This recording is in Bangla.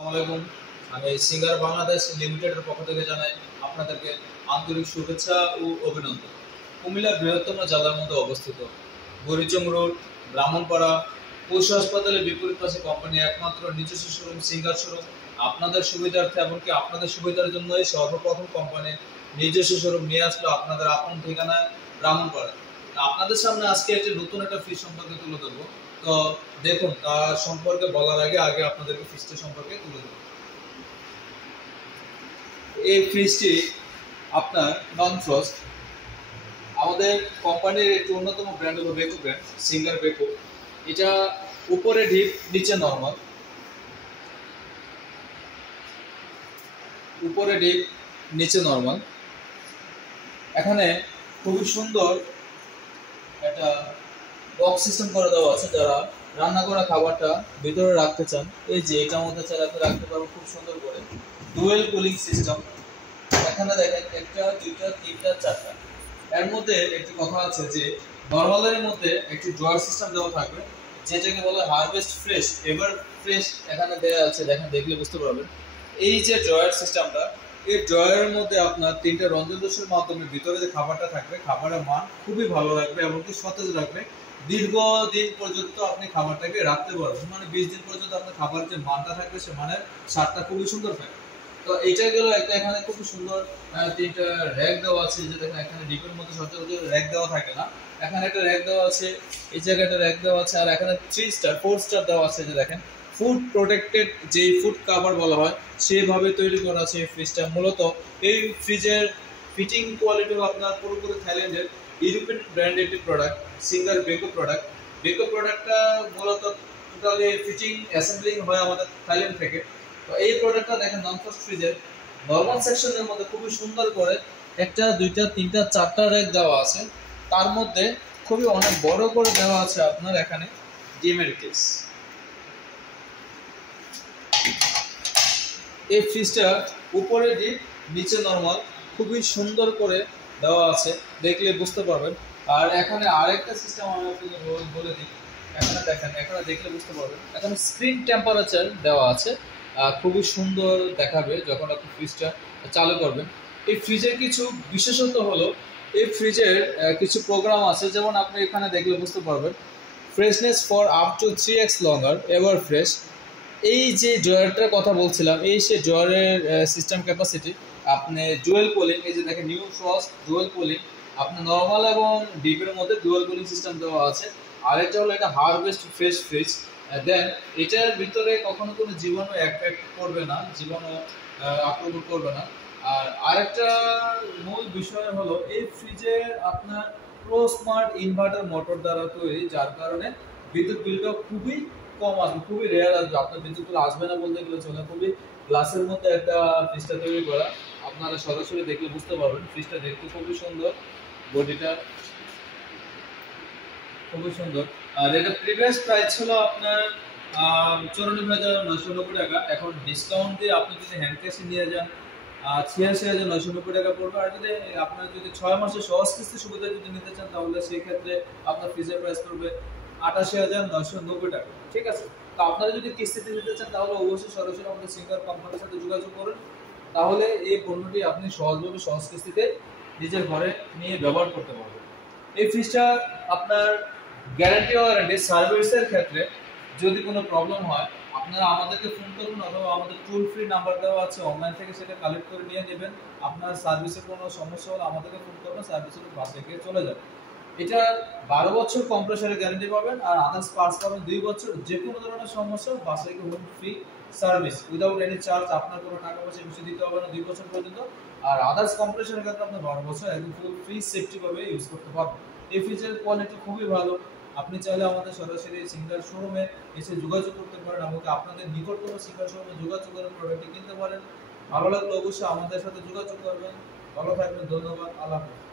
আসসালামাইকুম। আমি সিঙ্গার বাংলাদেশ লিমিটেডের পক্ষ থেকে জানাই আপনাদেরকে আন্তরিক শুভেচ্ছা ও অভিনন্দন। কুমিল্লা বৃহত্তম জেলার মধ্যে অবস্থিত বরিচং রোড, ব্রাহ্মণপাড়া, পশু হাসপাতালের বিপরীত পাশে কোম্পানি একমাত্র নিজস্ব শোরুম সিঙ্গার শোরুম। আপনাদের সুবিধার্থে এমনকি আপনাদের সুবিধার জন্যই সর্বপ্রথম কোম্পানির নিজস্ব শোরুম নিয়ে আসলো আপনাদের আপন ঠিকানায় ব্রাহ্মণপাড়া। আপনাদের সামনে আজকে নতুন একটা ফ্রিজ সম্পর্কে তুলে ধরবো। তো দেখুন, তার সম্পর্কে বলার আগে আপনাদেরকে ফ্রিজটা সম্পর্কে তুলে ধরবো। এই ফ্রিজটি আপনার নন ফ্রস্ট। আমাদের কোম্পানির একটি অন্যতম ব্র্যান্ড হলো বেকো ব্র্যান্ড, সিঙ্গার বেকো। এটা উপরে ডিপ, নিচে নর্মাল। উপরে ডিপ, নিচে নর্মাল। এখানে খুবই সুন্দর একটা বক্স সিস্টেম করে দেওয়া আছে। যারা রান্না করা খাবারটা ভিতরে রাখতে চান, এই যে এটার মধ্যে চালাতে রাখতে পারবো খুব সুন্দর করে। Dual cooling system. এখানে দেখেন একটা, দুইটা, তিনটা, চারটা। এর মধ্যে একটি কথা আছে যে নরমালের মধ্যে একটি ড্রয়ার সিস্টেম দেওয়া থাকবে, যেটাকে বলে হারভেস্ট ফ্রেশ, এভার ফ্রেশ। এখানে দেওয়া আছে, দেখেন, দেখলে বুঝতে পারবেন। এই যে ড্রয়ার সিস্টেমটা, এই ড্রয়ারের মধ্যে আপনার তিনটা রঞ্জনদোষের মাধ্যমে ভিতরে যে খাবারটা থাকবে, খাবারের মান খুবই ভালো রাখবে, এমনকি সতেজ রাখবে। দীর্ঘদিন পর্যন্ত আপনি খাবারটাকে রাখতে পারবেন, মানে 20 দিন পর্যন্ত আপনার খাবারের যে মানটা থাকবে, সে মানের স্বাদটা খুবই সুন্দর থাকবে। তো এইটা গেল একটা। এখানে খুব সুন্দর তিনটা র‍্যাক দেওয়া আছে, যে দেখেন এখানে ডিপের মধ্যে সচরাচর র‍্যাক দেওয়া থাকে না। এখানে একটা র‍্যাক দেওয়া আছে, এই জায়গায় একটা র‍্যাক দেওয়া আছে, আর এখানে 3 স্টার 4 স্টার দেওয়া আছে। যে দেখেন ফুড প্রোটেক্টেড, যে ফুড কভার বলা হয় সেভাবে তৈরি করা আছে এই ফ্রিজটা। মূলত এই ফ্রিজের ফিটিং কোয়ালিটি আপনার পুরোপুরি থাইল্যান্ডের ইউরোপিয়ান ব্র্যান্ডের একটি product, singer Beko product. Beko প্রোডাক্টটা মূলত টোটালি ফিটিং অ্যাসেম্বলিং হয় আমাদের থাইল্যান্ড থেকে। তো এই প্রোডাক্টটা দেখেন নন ফ্রস্ট ফ্রিজের নরমাল সেকশনের মধ্যে খুবই সুন্দর করে একটা, দুইটা, তিনটা, চারটা র‍্যাক দেওয়া আছে। তার মধ্যে খুবই অনেক বড় করে দেওয়া আছে আপনার এখানে ডিমের কেস। এই ফ্রিজটা উপরে ডিপ, নিচে নরমাল, খুবই সুন্দর করে দেওয়া আছে, দেখলে বুঝতে পারবেন। আর এখানে আরেকটা সিস্টেম আমি আপনাকে বলে দিই। এখানে দেখেন, এখানে দেখলে বুঝতে পারবেন, এখানে স্ক্রিন টেম্পারেচার দেওয়া আছে। খুবই সুন্দর দেখাবে যখন আপনি ফ্রিজটা চালু করবেন। এই ফ্রিজের কিছু বিশেষত্ব হলো, এই ফ্রিজের কিছু প্রোগ্রাম আছে, যেমন আপনি এখানে দেখলে বুঝতে পারবেন। Freshness for up to 3x longer, ever fresh. এই যে ড্রয়ারটার কথা বলছিলাম, এই সে ড্রয়ারের সিস্টেম ক্যাপাসিটি। আপনি ডুয়েল কুলিং, এই যে দেখেন নিউ ফ্রস্ট ডুয়েল কুলিং। আপনার নর্মাল এবং ডিপের মধ্যে ডুয়েল কুলিং সিস্টেম দেওয়া আছে। আরেকটা হলো এটা হারভেস্ট ফ্রেশ ফ্রিজ। দেন এটার ভিতরে কখনো কোনো জীবাণু এফেক্ট করবে না, জীবাণু আক্রমণ করবে না। আর আরেকটা মূল বিষয় হলো, এই ফ্রিজের আপনার প্রো স্মার্ট ইনভার্টার মোটর দ্বারা তৈরি, যার কারণে বিদ্যুৎ বিলটা খুবই কম আসবে, খুবই রেয়ার আসবে। আপনার বিদ্যুৎ বিল আসবে না বলতে গেলে চলে। খুবই গ্লাসের মধ্যে একটা ফ্রিজটা তৈরি করা, আপনারা সরাসরি দেখলে বুঝতে পারবেন। ফ্রিজটা দেখতে খুবই সুন্দর, বডিটা খুবই সুন্দর। আর এটা প্রিভিয়াস প্রাইস ছিল আপনার 94,990 টাকা। এখন ডিসকাউন্ট দিয়ে আপনি যদি হ্যান্ড ক্যাশে নিয়ে যান 86,990 টাকা পড়বে। আর যদি আপনার যদি 6 মাসের সহজ কিস্তি সুবিধা যদি নিতে চান, তাহলে সেই ক্ষেত্রে আপনার ফ্রিজের প্রাইস পড়বে 88,990 টাকা। ঠিক আছে? তো আপনারা যদি কিস্তিতে নিতে চান, তাহলে অবশ্যই সরাসরি আমাদের সিঙ্গার কোম্পানির সাথে যোগাযোগ করুন। তাহলে এই পণ্যটি আপনি সহজভাবে সহজ কিস্তিতে নিজের ঘরে নিয়ে ব্যবহার করতে পারবেন। এই ফ্রিজটা আপনার গ্যারান্টি ওয়ারেন্টি সার্ভিসের ক্ষেত্রে যদি কোনো প্রবলেম হয়, আপনারা আমাদেরকে ফোন করুন, অথবা আমাদের টোল ফ্রি নাম্বার দেওয়া আছে, অনলাইন থেকে সেটা কালেক্ট করে নিয়ে নেবেন। আপনার সার্ভিসে কোনো সমস্যা হলে আমাদেরকে ফোন করবেন, সার্ভিসের বাসে গিয়ে চলে যাবে। এটা 12 বছর কম্প্রেসারের গ্যারান্টি পাবেন, আর আদার্স পার্টস পাবেন 2 বছর। যে কোনো ধরনের সমস্যা বাসে গিয়ে home free service without any charge. আপনার কোনো টাকা পয়সা বেশি দিতে হবে না 2 বছর পর্যন্ত। আর আদার্স কম্প্রেসারের ক্ষেত্রে আপনার 12 বছর একদম ফুল ফ্রি সেফটি ভাবে ইউজ করতে পারবেন। এই ফ্রিজের কোয়ালিটি খুবই ভালো। আপনি চাইলে আমাদের সরাসরি সিঙ্গার শোরুমে এসে যোগাযোগ করতে পারেন, আমাকে আপনাদের নিকটতম সিঙ্গার শোরুমে যোগাযোগ করে প্রোডাক্টটি কিনতে পারেন। ভালো লাগলে অবশ্যই আমাদের সাথে যোগাযোগ করবেন। ভালো থাকবেন, ধন্যবাদ, আল্লাহ হাফেজ।